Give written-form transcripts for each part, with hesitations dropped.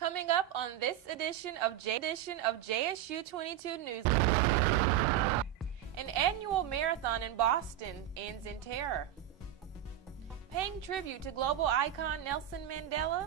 Coming up on this edition of JSU22 News. An annual marathon in Boston ends in terror. Paying tribute to global icon Nelson Mandela.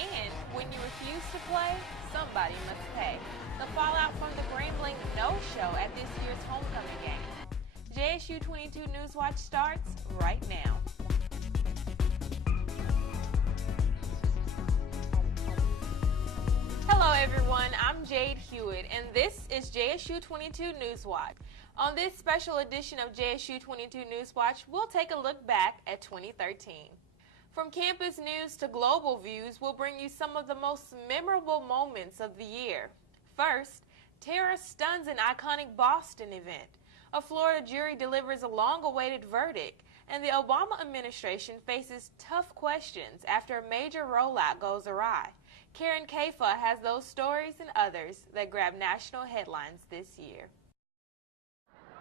And when you refuse to play, somebody must pay. The fallout from the Grambling no-show at this year's homecoming game. JSU22 NEWSWATCH starts right now. Hello everyone, I'm Jade Hewitt and this is JSU22 NEWSWATCH. On this special edition of JSU22 NEWSWATCH, we'll take a look back at 2013. From campus news to global views, we'll bring you some of the most memorable moments of the year. First, terror stuns an iconic Boston event. A Florida jury delivers a long-awaited verdict, and the Obama administration faces tough questions after a major rollout goes awry. Karen Kaifa has those stories and others that grab national headlines this year.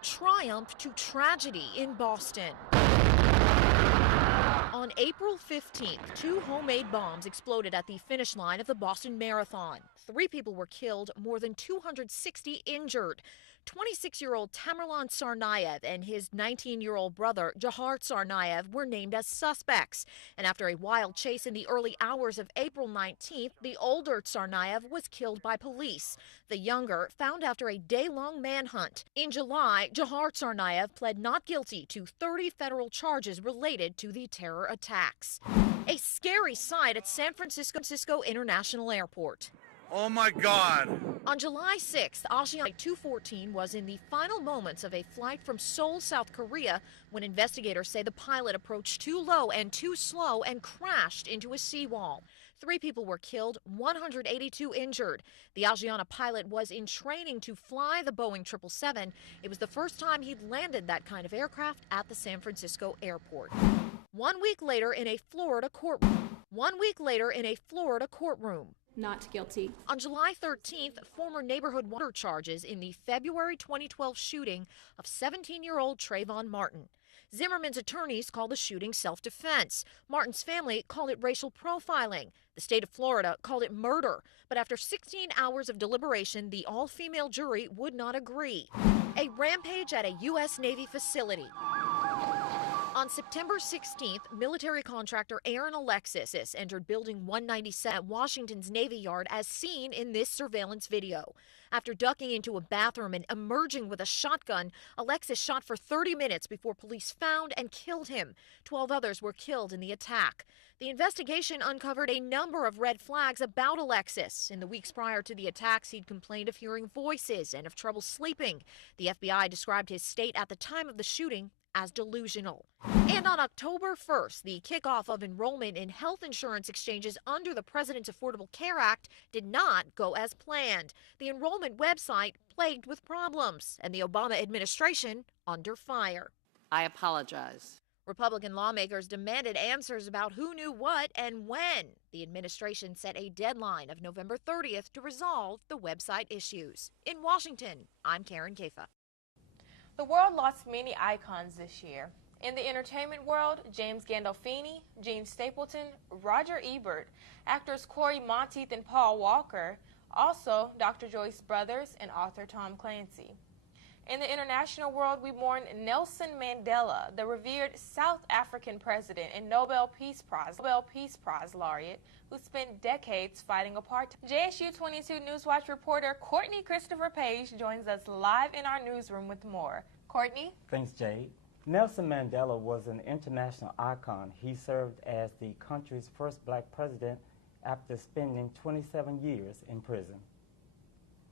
Triumph to tragedy in Boston. On April 15th, 2 homemade bombs exploded at the finish line of the Boston Marathon. 3 people were killed, more than 260 injured. 26-year-old Tamerlan Tsarnaev and his 19-year-old brother Jahar Tsarnaev were named as suspects. And after a wild chase in the early hours of April 19th, the older Tsarnaev was killed by police. The younger found after a day-long manhunt. In July, Jahar Tsarnaev pled not guilty to 30 federal charges related to the terror attacks. A scary sight at San Francisco International Airport. Oh my God! On July 6th, JSU22 was in the final moments of a flight from Seoul, South Korea, when investigators say the pilot approached too low and too slow and crashed into a seawall. 3 people were killed, 182 injured. The Asiana pilot was in training to fly the Boeing 777. It was the first time he'd landed that kind of aircraft at the San Francisco airport. 1 week later in a Florida courtroom. Not guilty. On July 13th, former neighborhood water charges in the February 2012 shooting of 17-year-old Trayvon Martin. Zimmerman's attorneys called the shooting self-defense. Martin's family called it racial profiling. The state of Florida called it murder. But after 16 hours of deliberation, the all-female jury would not agree. A rampage at a U.S. Navy facility. On September 16th, military contractor Aaron Alexis entered Building 197 at Washington's Navy Yard as seen in this surveillance video. After ducking into a bathroom and emerging with a shotgun, Alexis shot for 30 minutes before police found and killed him. 12 others were killed in the attack. The investigation uncovered a number of red flags about Alexis. In the weeks prior to the attacks, he'd complained of hearing voices and of trouble sleeping. The FBI described his state at the time of the shooting as delusional. And on October 1st, the kickoff of enrollment in health insurance exchanges under the President's Affordable Care Act did not go as planned. The enrollment website plagued with problems, and the Obama administration under fire. I apologize. Republican lawmakers demanded answers about who knew what and when. The administration set a deadline of November 30th to resolve the website issues. In Washington, I'm Karen Kaifa. The world lost many icons this year. In the entertainment world, James Gandolfini, Gene Stapleton, Roger Ebert, actors Corey Monteith and Paul Walker, also Dr. Joyce Brothers and author Tom Clancy. In the international world, we mourn Nelson Mandela, the revered South African president and Nobel Peace Prize laureate who spent decades fighting apartheid. JSU22 NEWSWATCH reporter Courtney Christopher Page joins us live in our newsroom with more. Courtney? Thanks, Jade. Nelson Mandela was an international icon. He served as the country's first black president after spending 27 years in prison.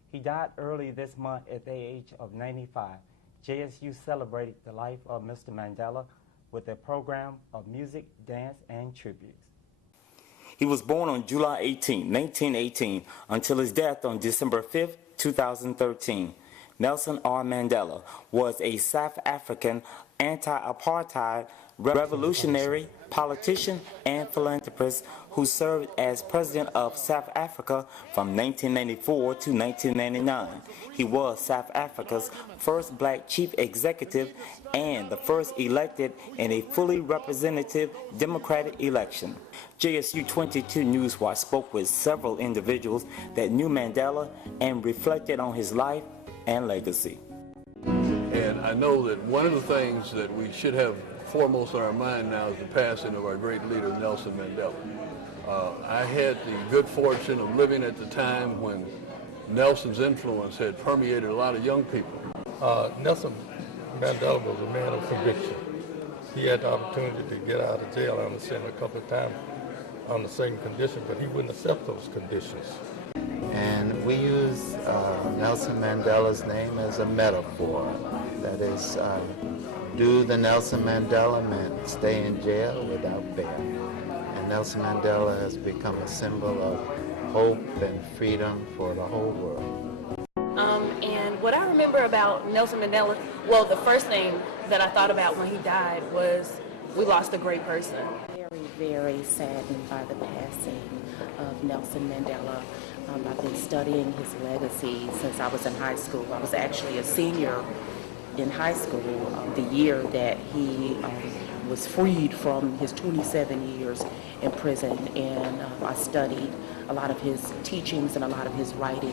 He died early this month at the age of 95. JSU celebrated the life of Mr. Mandela with a program of music, dance, and tributes. He was born on July 18, 1918, until his death on December 5, 2013. Nelson R. Mandela was a South African anti-apartheid revolutionary, politician, and philanthropist who served as president of South Africa from 1994 to 1999. He was South Africa's first black chief executive and the first elected in a fully representative democratic election. JSU22 NEWSWATCH spoke with several individuals that knew Mandela and reflected on his life and legacy. And I know that one of the things that we should have foremost on our mind now is the passing of our great leader, Nelson Mandela. I had the good fortune of living at the time when Nelson's influence had permeated a lot of young people. Nelson Mandela was a man of conviction. He had the opportunity to get out of jail, I understand, a couple of times on the same condition, but he wouldn't accept those conditions. And we use Nelson Mandela's name as a metaphor. That is, do the Nelson Mandela meant stay in jail without bail. And Nelson Mandela has become a symbol of hope and freedom for the whole world. And what I remember about Nelson Mandela, well, the first thing that I thought about when he died was we lost a great person. Very, very saddened by the passing of Nelson Mandela. I've been studying his legacy since I was in high school. I was actually a senior in high school the year that he was freed from his 27 years in prison, and I studied a lot of his teachings and a lot of his writing.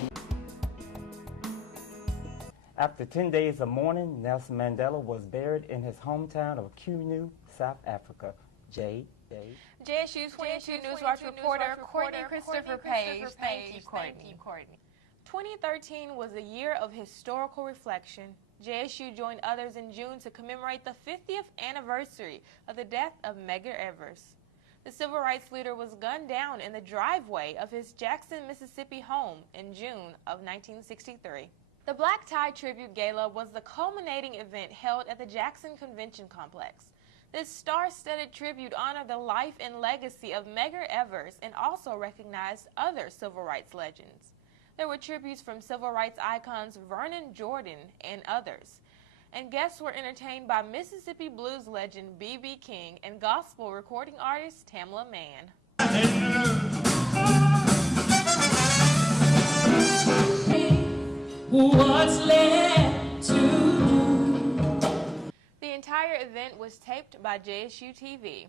After 10 days of mourning, Nelson Mandela was buried in his hometown of Cunu, South Africa. JSU22 NEWSWATCH reporter Courtney Christopher Page. Thank you, Courtney. 2013 was a year of historical reflection. JSU joined others in June to commemorate the 50th anniversary of the death of Medgar Evers. The civil rights leader was gunned down in the driveway of his Jackson, Mississippi home in June of 1963. The Black Tie Tribute Gala was the culminating event held at the Jackson Convention Complex. This star-studded tribute honored the life and legacy of Medgar Evers and also recognized other civil rights legends. There were tributes from civil rights icons Vernon Jordan and others. And guests were entertained by Mississippi blues legend B.B. King and gospel recording artist Tamla Mann. What's left to do? The entire event was taped by JSU TV.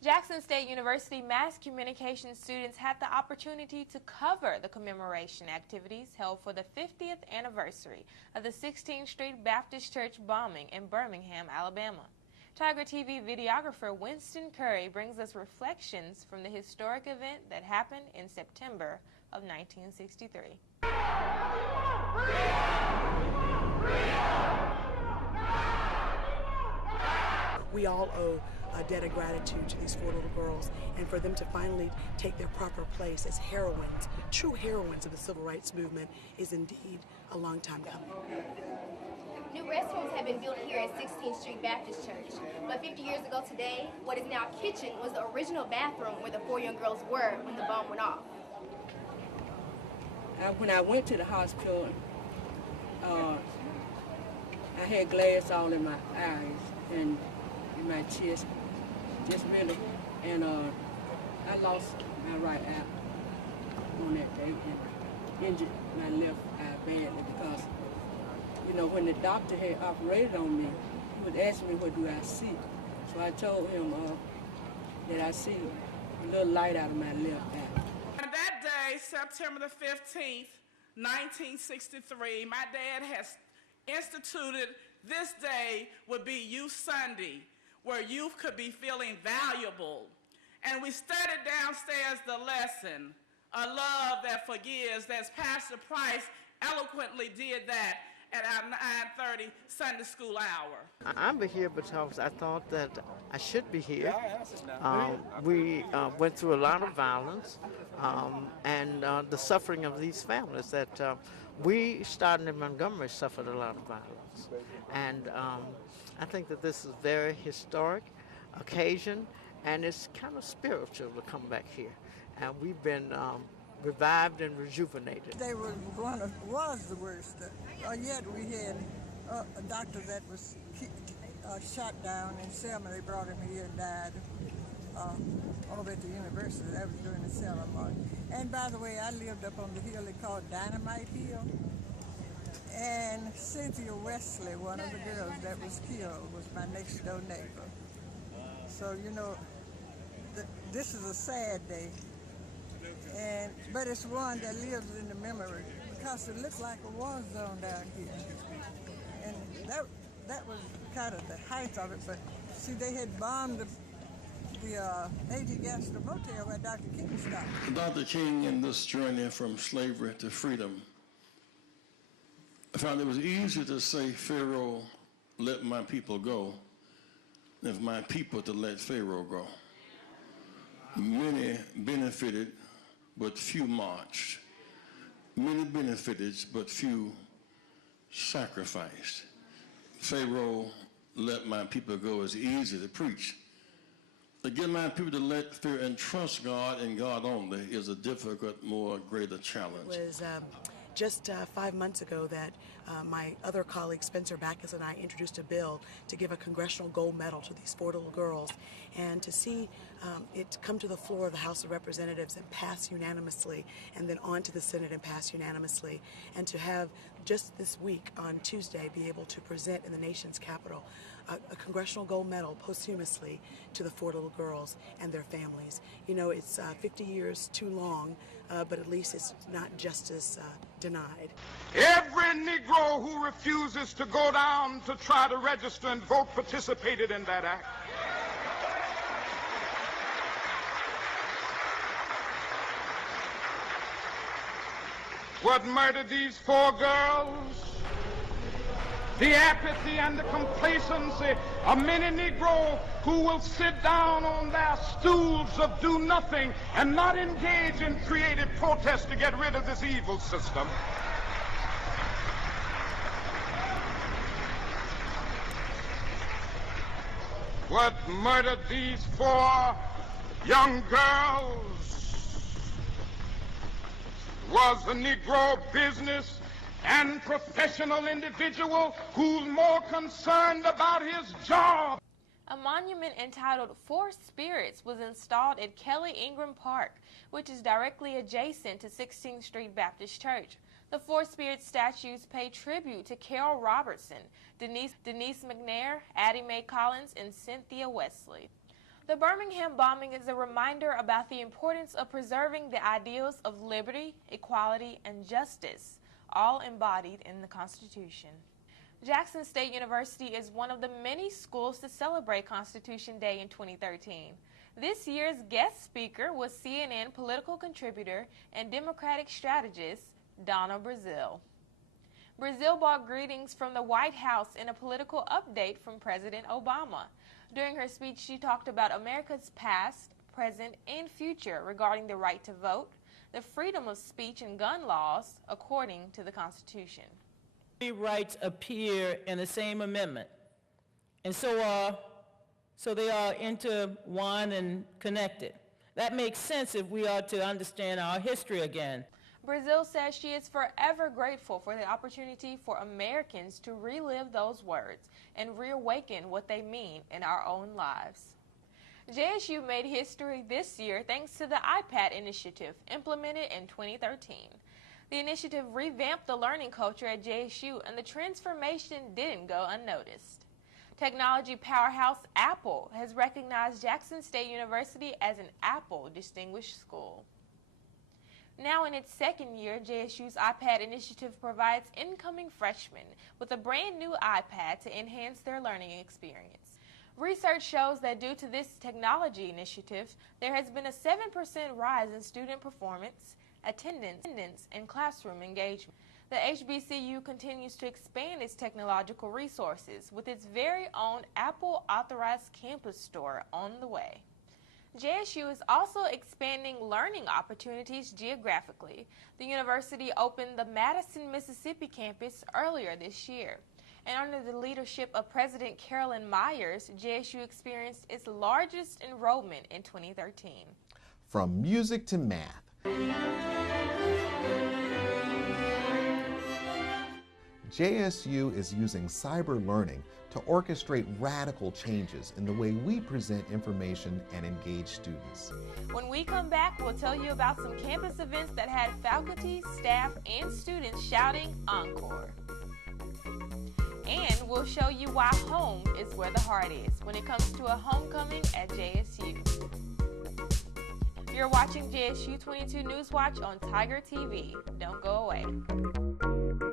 Jackson State University mass communication students had the opportunity to cover the commemoration activities held for the 50th anniversary of the 16th Street Baptist Church bombing in Birmingham, Alabama. TigerTV videographer Winston Curry brings us reflections from the historic event that happened in September of 1963. We all owe a debt of gratitude to these 4 little girls, and for them to finally take their proper place as heroines, true heroines of the civil rights movement, is indeed a long time coming. New restrooms have been built here at 16th Street Baptist Church, but 50 years ago today, what is now a kitchen was the original bathroom where the 4 young girls were when the bomb went off. When I went to the hospital, I had glass all in my eyes and in my chest, just really, and I lost my right eye on that day and injured my left eye badly because, you know, when the doctor had operated on me, he was asking me what do I see. So I told him that I see a little light out of my left eye. On that day, September the 15th, 1963, my dad has instituted this day would be Youth Sunday, where youth could be feeling valuable. And we studied downstairs the lesson, a love that forgives, as Pastor Price eloquently did that at our 9:30 Sunday school hour. I'm here because I thought that I should be here. We went through a lot of violence and the suffering of these families that we started in Montgomery suffered a lot of violence. And I think that this is a very historic occasion, and it's kind of spiritual to come back here. And we've been revived and rejuvenated. They was the worst. Yet we had a doctor that was shot down in Selma. They brought him here and died over at the university. That was during the Selma March. And by the way, I lived up on the hill they called Dynamite Hill. And Cynthia Wesley, one of the girls that was killed, was my next door neighbor. So, you know, this is a sad day. But it's one that lives in the memory because it looked like a war zone down here. And that was kind of the height of it, but see, they had bombed the AG Gaston Motel where Dr. King stopped. Dr. King, in this journey from slavery to freedom, I found it was easier to say, Pharaoh, let my people go, than for my people to let Pharaoh go. Many benefited, but few marched. Many benefited, but few sacrificed. Pharaoh, let my people go is easy to preach. To get my people to let fear and trust God and God only is a difficult, more greater challenge. It was just 5 months ago that my other colleague Spencer Backus and I introduced a bill to give a congressional gold medal to these 4 little girls, and to see it come to the floor of the House of Representatives and pass unanimously, and then on to the Senate and pass unanimously, and to have just this week on Tuesday be able to present in the nation's capital a congressional gold medal posthumously to the 4 little girls and their families. You know, it's 50 years too long, but at least it's not justice denied. Every Negro who refuses to go down to try to register and vote participated in that act. What murdered these 4 girls? The apathy and the complacency of many Negroes who will sit down on their stools of do nothing and not engage in creative protest to get rid of this evil system. What murdered these 4 young girls was the Negro business and professional individual who's more concerned about his job. A monument entitled 4 Spirits was installed at Kelly Ingram Park, which is directly adjacent to 16th Street Baptist Church. The 4 Spirits statues pay tribute to Carol Robertson, Denise McNair, Addie Mae Collins, and Cynthia Wesley. The Birmingham bombing is a reminder about the importance of preserving the ideals of liberty, equality, and justice, all embodied in the Constitution. Jackson State University is one of the many schools to celebrate Constitution Day in 2013. This year's guest speaker was CNN political contributor and Democratic strategist Donna Brazile. Brazile brought greetings from the White House and a political update from President Obama. During her speech, she talked about America's past, present, and future regarding the right to vote, the freedom of speech and gun laws according to the Constitution. Rights appear in the same amendment, and so they are intertwined and connected. That makes sense if we are to understand our history again. Brazile says she is forever grateful for the opportunity for Americans to relive those words and reawaken what they mean in our own lives. JSU made history this year thanks to the iPad initiative implemented in 2013. The initiative revamped the learning culture at JSU, and the transformation didn't go unnoticed. Technology powerhouse Apple has recognized Jackson State University as an Apple Distinguished School. Now in its second year, JSU's iPad initiative provides incoming freshmen with a brand new iPad to enhance their learning experience. Research shows that due to this technology initiative, there has been a 7% rise in student performance, attendance, and classroom engagement. The HBCU continues to expand its technological resources with its very own Apple-authorized campus store on the way. JSU is also expanding learning opportunities geographically. The university opened the Madison, Mississippi campus earlier this year. And under the leadership of President Carolyn Myers, JSU experienced its largest enrollment in 2013. From music to math, JSU is using cyber learning to orchestrate radical changes in the way we present information and engage students. When we come back, we'll tell you about some campus events that had faculty, staff, and students shouting encore. And we'll show you why home is where the heart is when it comes to a homecoming at JSU. You're watching JSU22 Newswatch on Tiger TV. Don't go away.